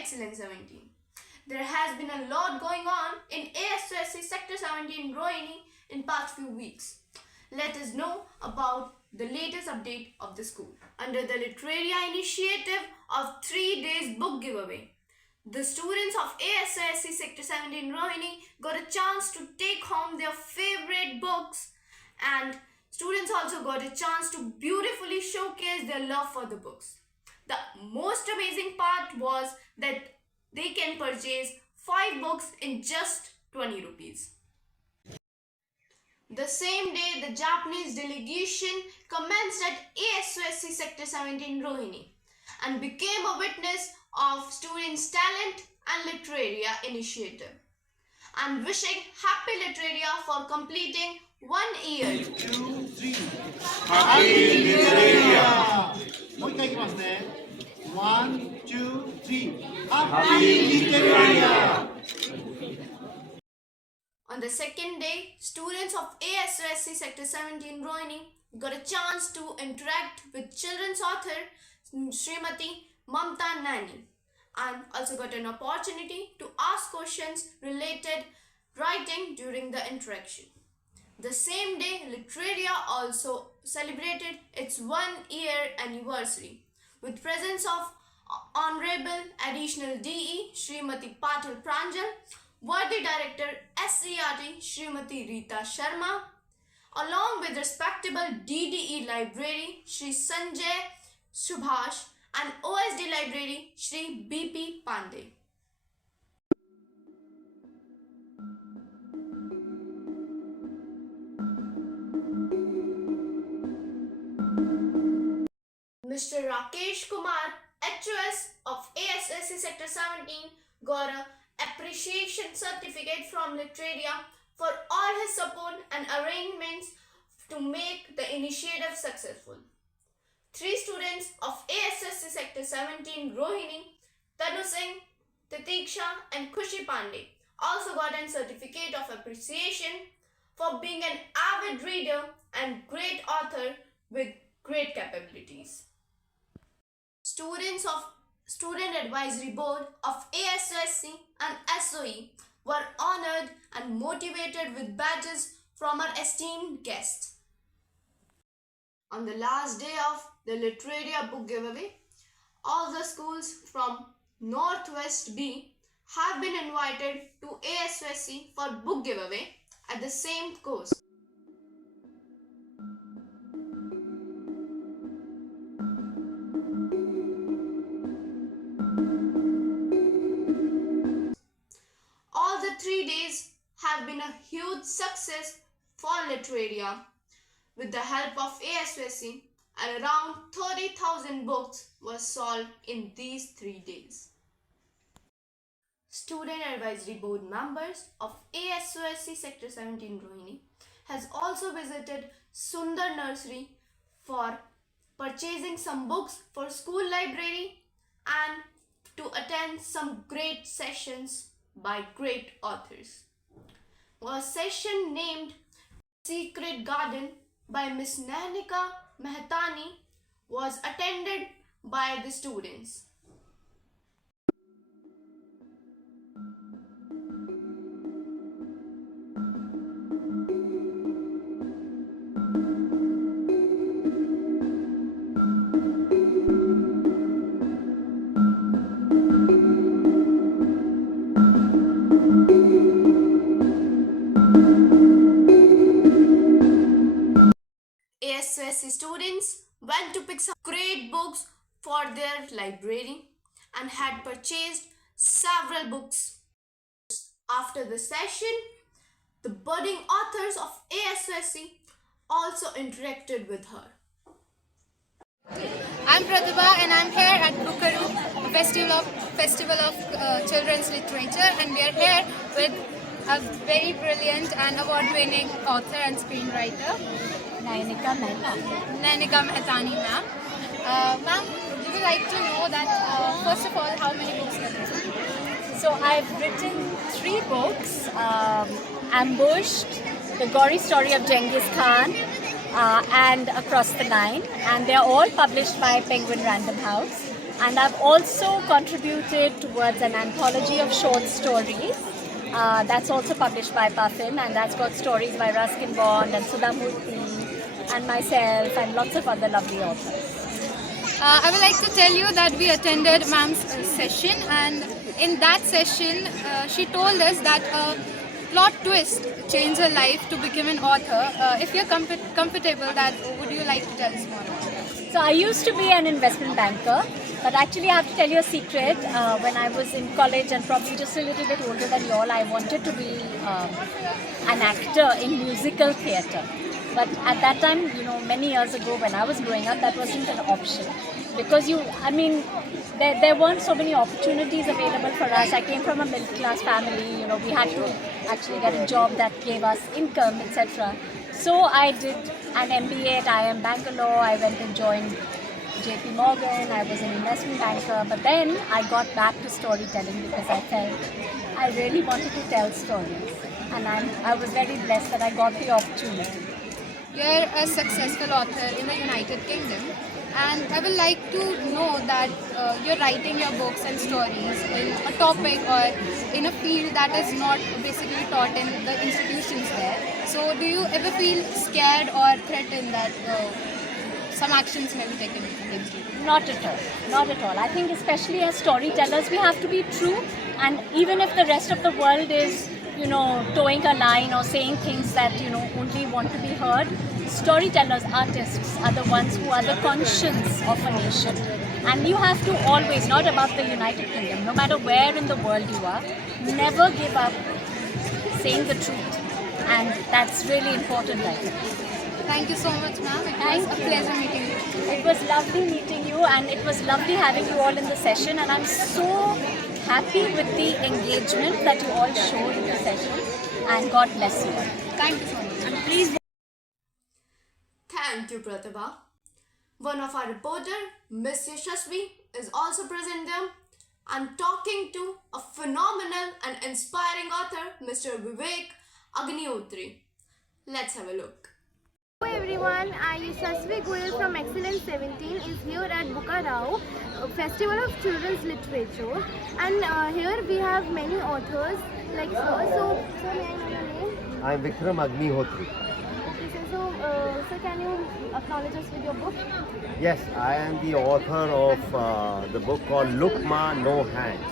Excellence 17. There has been a lot going on in ASOSE Sector 17 Rohini in past few weeks. Let us know about the latest update of the school. Under the Literaria initiative of 3 days book giveaway, the students of ASOSE Sector 17 Rohini got a chance to take home their favorite books, and students also got a chance to beautifully showcase their love for the books. The most amazing part was that they can purchase 5 books in just 20 rupees. The same day, the Japanese delegation commenced at ASOSE Sector 17 Rohini and became a witness of students' talent and Literaria initiative. And wishing happy Literaria for completing 1 year. 1, 2, 3. Happy Literaria! もう一回いきますね。1, 2, 3. Happy Literaria! On the second day, students of ASOSE Sector 17 Rohini got a chance to interact with children's author Srimati Mamta Nani, and also got an opportunity to ask questions related writing during the interaction. The same day, Literaria also celebrated its 1 year anniversary with presence of Honorable Additional DE Srimati Patil Pranjal, Worthy Director SCRT Srimati Rita Sharma, along with respectable DDE Library Shri Sanjay Subhash and OSD Library Shri BP Pandey. Mr. Rakesh Kumar, HOS of ASOSE Sector 17, got an appreciation certificate from Literaria for all his support and arrangements to make the initiative successful. 3 students of ASOSE Sector 17 Rohini, Tanu Singh, Titiksha and Khushi Pandey also got a certificate of appreciation for being an avid reader and great author with great capabilities. Students of Student Advisory Board of ASOSE and SOE were honored and motivated with badges from our esteemed guests. On the last day of the Literaria book giveaway, all the schools from Northwest B have been invited to ASOSE for book giveaway at the same course. All the 3 days have been a huge success for Literaria. With the help of ASOSE, and around 30,000 books were sold in these 3 days. Student Advisory Board members of ASOSE Sector 17 Rohini has also visited Sundar Nursery for purchasing some books for school library and to attend some great sessions by great authors. A session named Secret Garden by Miss Nanika Mehtani was attended by the students. ASOSE students went to pick some great books for their library and had purchased several books. After the session, the budding authors of ASOSE also interacted with her. I'm Pratibha and I'm here at Bukaru Festival of Children's Literature, and we are here with a very brilliant and award-winning author and screenwriter, Nanika Mehtani ma'am. Ma'am, we would like to know that first of all, how many books you have written? So I've written 3 books, Ambushed, The Gory Story of Genghis Khan, and Across the Line, and they're all published by Penguin Random House. And I've also contributed towards an anthology of short stories. That's also published by Puffin, and that's got stories by Ruskin Bond and Sudha Murthy and myself and lots of other lovely authors. I would like to tell you that we attended ma'am's session, and in that session she told us that a plot twist changed her life to become an author. If you're comfortable, that would you like to tell us more about that? So I used to be an investment banker, but actually I have to tell you a secret. When I was in college and probably just a little bit older than you all, I wanted to be an actor in musical theatre. But at that time, many years ago when I was growing up, that wasn't an option. Because there weren't so many opportunities available for us. I came from a middle class family, we had to actually get a job that gave us income, etc. So I did an MBA at IIM Bangalore. I went and joined JP Morgan. I was an investment banker. But then I got back to storytelling because I felt I really wanted to tell stories. And I was very blessed that I got the opportunity. You're a successful author in the United Kingdom, and I would like to know that you're writing your books and stories in a topic or in a field that is not basically taught in the institutions there. So do you ever feel scared or threatened that some actions may be taken against you? Not at all. Not at all. I think especially as storytellers, we have to be true, and even if the rest of the world is towing a line or saying things that, only want to be heard. Storytellers, artists are the ones who are the conscience of a nation. And you have to always, not about the United Kingdom, no matter where in the world you are, never give up saying the truth. And that's really important, I think. Thank you so much, ma'am. It was a pleasure meeting you. It was lovely meeting you, and it was lovely having you all in the session. And I'm so happy with the engagement that you all showed in the session, and God bless you all. Thank you so much. And please. Thank you, Pratibha. One of our reporter, Miss Yashasvi, is also present there and talking to a phenomenal and inspiring author, Mr. Vivek Agnihotri. Let's have a look. Hello everyone, I Yashasvi Goyal from Excellence 17 is here at Bukarao, Festival of Children's Literature, and here we have many authors like so may I know your name? I am Vikram Agnihotri. Okay, so can you acknowledge us with your book? Yes, I am the author of the book called Look Ma No Hands.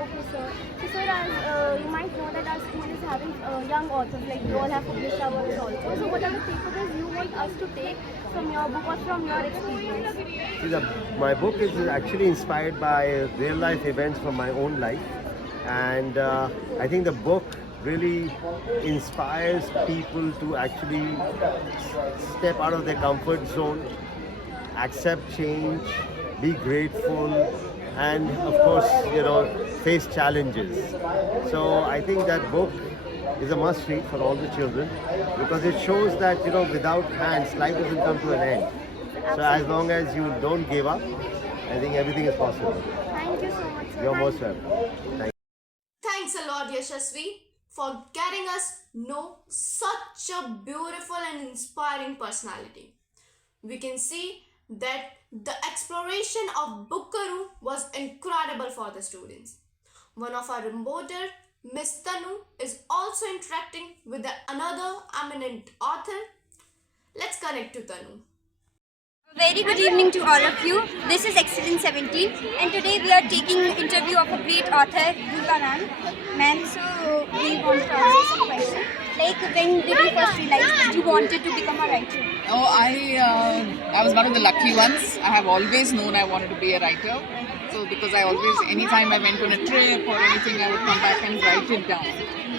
Okay, sir. So, sir, as you might know that our school is having young authors, like we all have published our works also. So, what are the takeaways you want us to take from your book or from your experience? See, my book is actually inspired by real life events from my own life, and I think the book really inspires people to actually step out of their comfort zone, accept change, be grateful, and of course, face challenges. So I think that book is a must read for all the children because it shows that, without hands, life doesn't come to an end. So as long as you don't give up, I think everything is possible. Thank you so much, sir. You're most welcome. Thank you. Thanks a lot, Yashasvi, for getting us know such a beautiful and inspiring personality. We can see that the exploration of Bukaru was incredible for the students. One of our reporter, Miss Tanu, is also interacting with another eminent author. Let's connect to Tanu. Very good evening to all of you. This is Excellence 17 and today we are taking interview of a great author, Gulkaran. Ma'am, so we want to ask some question. Like, when did you first realize that you wanted to become a writer? Oh, I was one of the lucky ones. I have always known I wanted to be a writer. So because I always, anytime I went on a trip or anything, I would come back and write it down.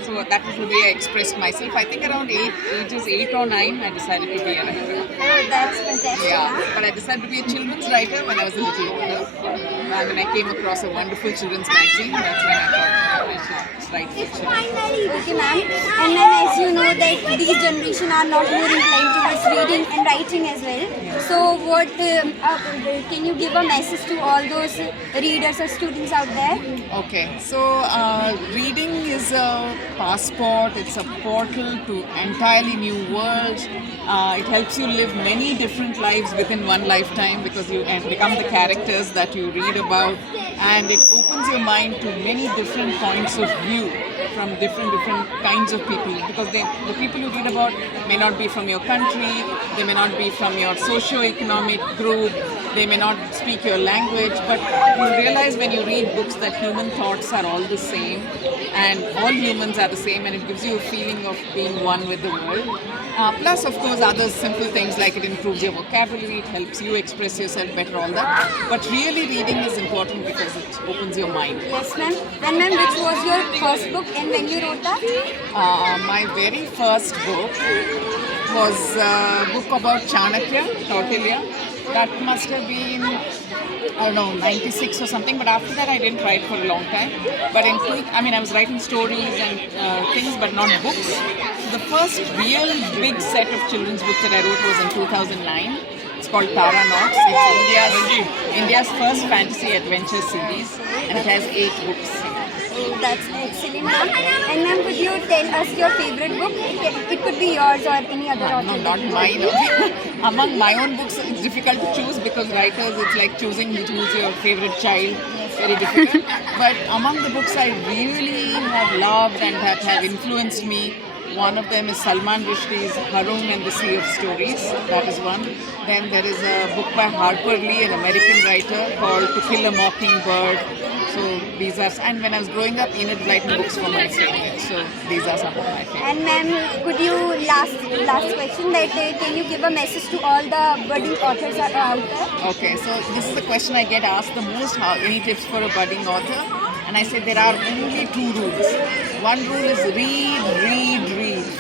So that was the way I expressed myself. I think around ages 8 or 9, I decided to be a writer. Oh, that's fantastic. Yeah, but I decided to be a children's writer when I was a little older. And when I came across a wonderful children's magazine, that's when I thought inspirations, write fiction. Okay, ma'am. And ma'am, as you know that these generation are not more inclined towards reading and writing as well. So, what can you give a message to all those readers or students out there? Okay, so reading is a passport, it's a portal to entirely new worlds. It helps you live many different lives within one lifetime because you become the characters that you read about, and it opens your mind to many different points of view from different kinds of people, because the people you read about may not be from your country, they may not be from your socio-economic group, they may not speak your language, but you realize when you read books that human thoughts are all the same and all humans are the same, and it gives you a feeling of being one with the world. Plus, of course, other simple things like it improves your vocabulary, it helps you express yourself better, all that. But really, reading is important because it opens your mind. Yes, ma'am. And ma'am, which was your first book and when you wrote that? My very first book was a book about Chanakya, Kautilya. That must have been, I don't know, 96 or something, but after that I didn't write for a long time. But I was writing stories and things, but not books. So the first real big set of children's books that I wrote was in 2009. It's called Tara Knots. It's India's first fantasy adventure series, and it has 8 books. Oh, that's excellent, ma'am. And ma'am, could you tell us your favorite book? It could be yours or any other author. No, not mine. Among my own books, it's difficult to choose because writers, it's like choosing who's your favorite child. Very difficult. But among the books I really have loved and that have influenced me, one of them is Salman Rushdie's Haroun and the Sea of Stories. That is one. Then there is a book by Harper Lee, an American writer, called To Kill a Mockingbird. So these are, and when I was growing up, Enid Blyton books were my favorite. So these are some of my favorites. And ma'am, could you last question that can you give a message to all the budding authors out there? Okay, so this is the question I get asked the most. Any tips for a budding author? And I say there are only 2 rules. One rule is read.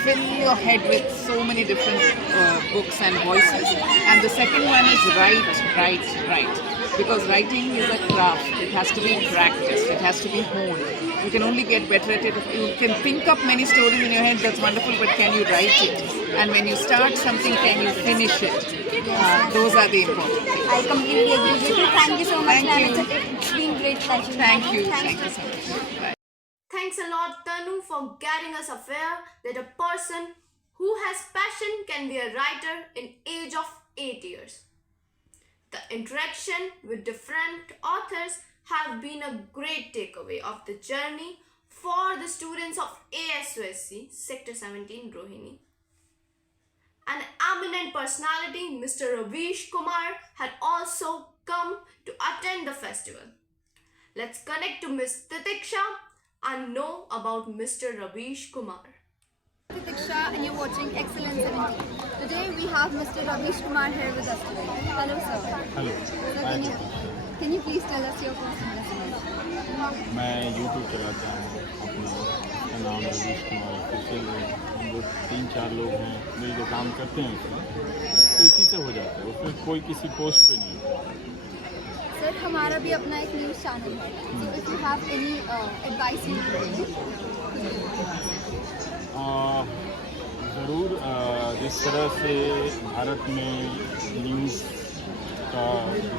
Fill your head with so many different books and voices. And the second one is write. Because writing is a craft. It has to be practiced. It has to be honed. You can only get better at it. You can think up many stories in your head. That's wonderful. But can you write it? And when you start something, can you finish it? Those are the important things. I completely agree with you. Thank you so much, ma'am. It's been great pleasure. Thank you so much. Bye. Thanks a lot, Tanu, for getting us aware that a person who has passion can be a writer in age of 8 years. The interaction with different authors have been a great takeaway of the journey for the students of ASOSE Sector 17 Rohini. An eminent personality, Mr. Ravish Kumar, had also come to attend the festival. Let's connect to Ms. Titiksha and know about Mr. Ravish Kumar. Diksha, and you're watching Excellence 17. Today we have Mr. Ravish Kumar here with us today. Hello, sir. Hello So can you please tell us your first impression? मैं YouTube चलाता हूँ अपना नाम Ravish Kumar official है। हम लोग 3-4 लोग हैं मिल के काम करते हैं उसमें, तो इसी से हो जाता है, उसमें कोई किसी पोस्ट पे नहीं होता। सर, हमारा भी अपना एक न्यूज़ चैनल है, so if you have any advice you can give? ज़रूर जिस तरह से भारत में न्यूज़ का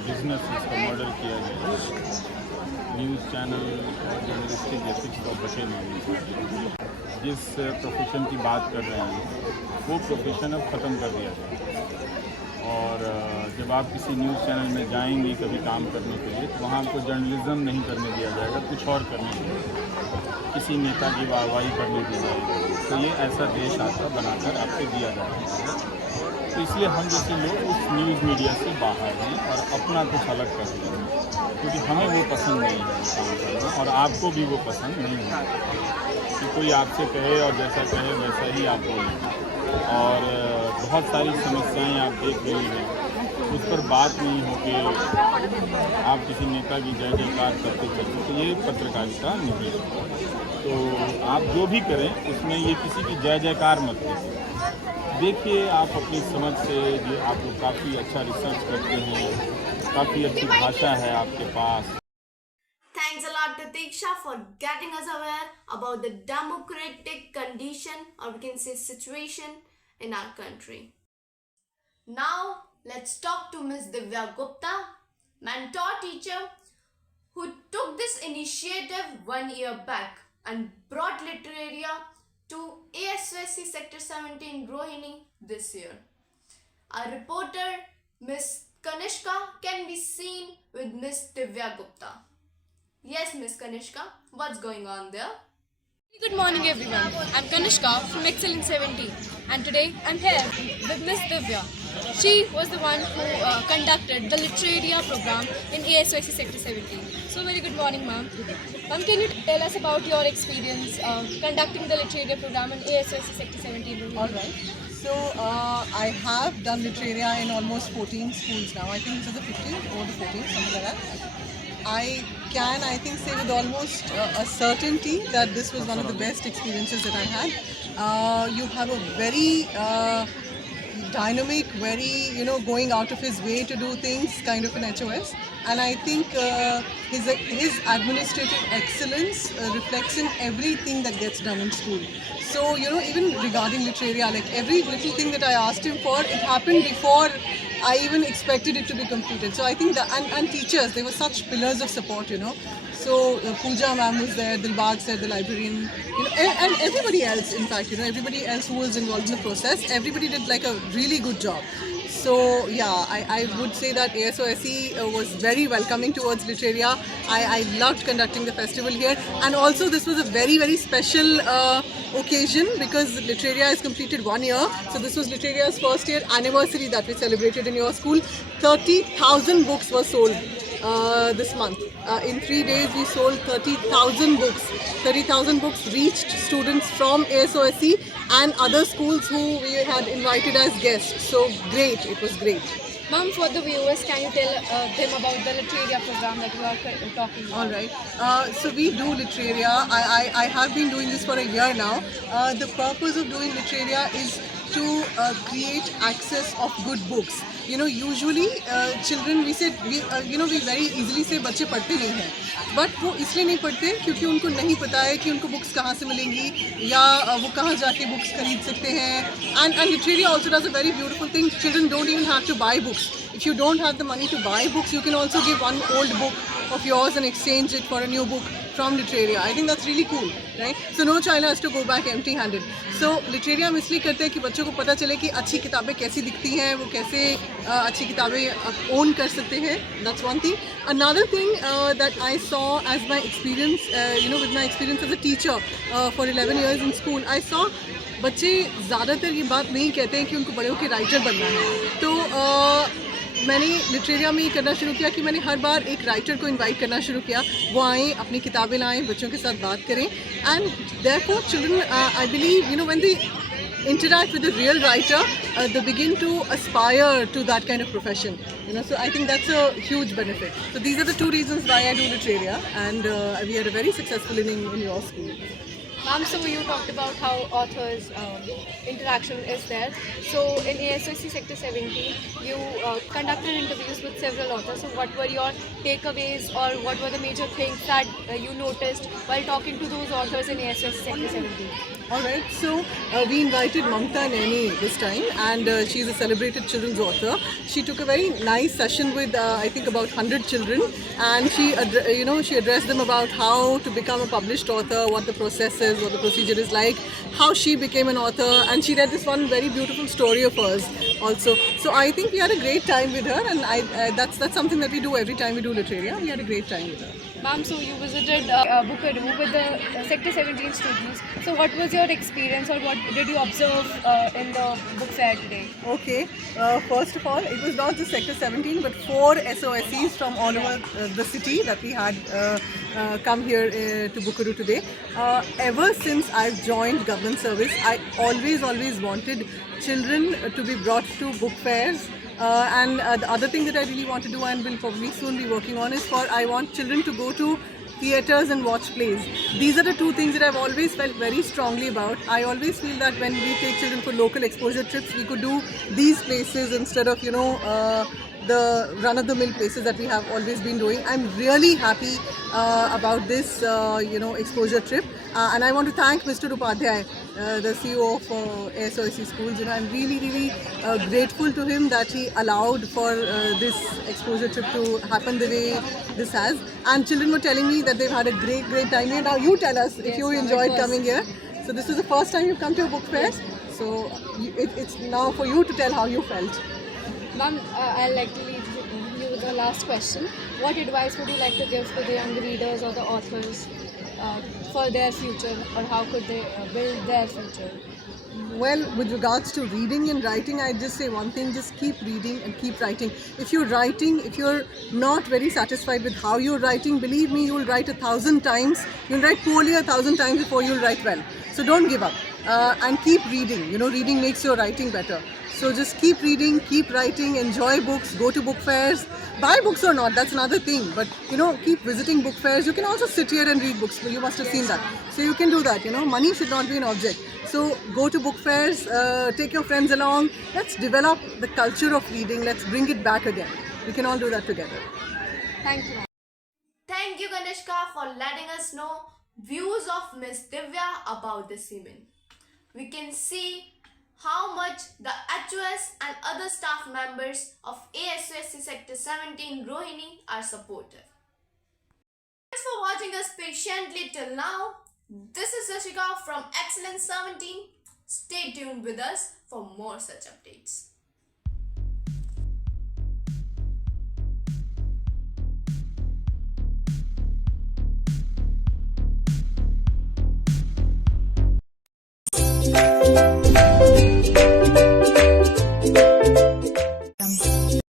बिजनेस इसका मॉडल किया गया, न्यूज़ चैनल और जर्नलिस्टिक एथिक्स का बचे नहीं। जिस प्रोफेशन की बात कर रहे हैं वो प्रोफेशन अब ख़त्म कर दिया गया। और जब आप किसी न्यूज़ चैनल में जाएंगे कभी काम करने के लिए, तो वहाँ आपको जर्नलिज़्म नहीं करने दिया जाएगा, कुछ और करने दिया, किसी नेता की वाहवाही करने दी जाएगी। तो ये ऐसा देश आपका बनाकर आपको दिया जाएगा। तो इसलिए हम जैसे लोग उस न्यूज़ मीडिया से बाहर हैं और अपना कुछ अलग कर रहे हैं, क्योंकि हमें वो पसंद नहीं है काम करना, और आपको भी वो पसंद नहीं है कि कोई आपसे कहे और जैसा कहे वैसा ही आप बोलें। और बहुत सारी समस्याएं आप देख रही हैं, उस पर बात नहीं होके आप किसी नेता की जय जयकार करते चलते, तो ये पत्रकारिता नहीं है। तो आप जो भी करें उसमें ये किसी की जय जयकार मत कीजिए। देखिए, आप अपनी समझ से, जो आप लोग काफ़ी अच्छा रिसर्च करते हैं, काफ़ी अच्छी भाषा है आपके पास। Thanks a lot to Pratiksha for getting us aware about the democratic condition, or we can say situation, in our country. Now let's talk to Ms. Divya Gupta, mentor teacher, who took this initiative 1 year back and brought Literaria to ASOSE Sector 17 Rohini this year. Our reporter Ms. Kanishka can be seen with Ms. Divya Gupta. Yes, Ms. Kanishka, what's going on there? Good morning everyone, I'm Kanishka from Excellence 17 and today I'm here with Miss Divya. She was the one who conducted the Literaria program in ASOSE Sector 17. So very good morning ma'am. Ma'am, can you tell us about your experience conducting the Literaria program in ASOSE Sector 17? Alright, so I have done Literaria in almost 14 schools now. I think this is the 15th or the 14th, something like that. I can, say with almost a certainty that this was one of the best experiences that I had. You have a very dynamic, very, going out of his way to do things kind of an HOS. And I think his administrative excellence reflects in everything that gets done in school. So, even regarding Literaria, like every little thing that I asked him for, it happened before I even expected it to be completed. So I think and teachers, they were such pillars of support, So Pooja ma'am was there, Dilbag said, the librarian, and everybody else, in fact, everybody else who was involved in the process, everybody did like a really good job. So yeah, I would say that ASOSE was very welcoming towards Literaria. I loved conducting the festival here, and also this was a very, very special occasion because Literaria has completed 1 year. So this was Literaria's first year anniversary that we celebrated in your school. 30,000 books were sold this month. In 3 days we sold 30,000 books. 30,000 books reached students from ASOSE and other schools who we had invited as guests. So great, it was great. Ma'am, for the viewers, can you tell them about the Literaria program that you are talking about? Alright, so we do Literaria. I have been doing this for a year now. The purpose of doing Literaria is to create access of good books. Usually children, we very easily say बच्चे पढ़ते नहीं हैं, but वो इसलिए नहीं पढ़ते क्योंकि उनको नहीं पता है कि उनको books कहाँ से मिलेंगी या वो कहाँ जाके books खरीद सकते हैं. And Literaria also does a very beautiful thing. Children don't even have to buy books. If you don't have the money to buy books, you can also give one old book of yours and exchange it for a new book from Literaria. I think that's really cool, right? So no child has to go back empty-handed. So Literaria हम इसलिए करते हैं कि बच्चों को पता चले कि अच्छी किताबें कैसी दिखती हैं, वो कैसे अच्छी किताबें own कर सकते हैं. That's one thing. Another thing that I saw as my experience, with my experience as a teacher for 11 years in school, I saw बच्चे ज़्यादातर ये बात नहीं कहते हैं कि उनको बड़े होकर राइटर बनना है. तो मैंने लिटरेरिया में ये करना शुरू किया कि मैंने हर बार एक राइटर को इनवाइट करना शुरू किया. वो आएँ, अपनी किताबें लाएँ, बच्चों के साथ बात करें. And therefore children, I believe, when they interact with a real writer, they begin to aspire to that kind of profession. So I think that's a huge benefit. So these are the two reasons why I do Literaria, and we had a very successful inning in your school. Ma'am, so you talked about how authors' interaction is there. So in ASOSE Sector 17, you conducted interviews with several authors. So what were your takeaways, or what were the major things that you noticed while talking to those authors in ASOSE Sector 17? Alright, so we invited Mamta Naini this time, and she's a celebrated children's author. She took a very nice session with I think about 100 children, and she addressed them about how to become a published author, what the process is, what the procedure is like, how she became an author, and she read this one very beautiful story of hers also. So I think we had a great time with her, and that's something that we do every time we do Literaria. We had a great time with her. Ma'am, so you visited Bukaru with the Sector 17 students. So what was your experience, or what did you observe in the book fair today? Okay, first of all, it was not just Sector 17, but 4 SOSEs from all over the city that we had come here to Bukaru today. Ever since I've joined government service, I always wanted children to be brought to book fairs. And the other thing that I really want to do, and will probably soon be working on, is I want children to go to theatres and watch plays. These are the two things that I've always felt very strongly about. I always feel that when we take children for local exposure trips, we could do these places instead of, the run-of-the-mill places that we have always been doing. I'm really happy about this, exposure trip. And I want to thank Mr. Upadhyay, the CEO of ASOSE schools. I'm really, really grateful to him that he allowed for this exposure trip to happen the way this has. And children were telling me that they've had a great, great time here. Now you tell us if you enjoyed coming here. So this is the first time you've come to a book fair. So it's now for you to tell how you felt. Ma'am, I'd like to leave you with the last question. What advice would you like to give to the young readers or the authors for their future, or how could they build their future? Well, with regards to reading and writing, I'd just say one thing: just keep reading and keep writing. If you're writing, if you're not very satisfied with how you're writing, believe me, you'll write 1,000 times. You'll write poorly 1,000 times before you'll write well. So don't give up and keep reading. Reading makes your writing better. So just keep reading, keep writing, enjoy books, go to book fairs, buy books or not, that's another thing. But keep visiting book fairs. You can also sit here and read books. You must have seen that. So you can do that. Money should not be an object. So go to book fairs, take your friends along. Let's develop the culture of reading. Let's bring it back again. We can all do that together. Thank you. Thank you, Kanishka, for letting us know views of Miss Divya about this event. We can see how much the HOS and other staff members of ASOSE Sector 17 Rohini are supportive. Thanks for watching us patiently till now. This is Rashika from Excellence 17. Stay tuned with us for more such updates.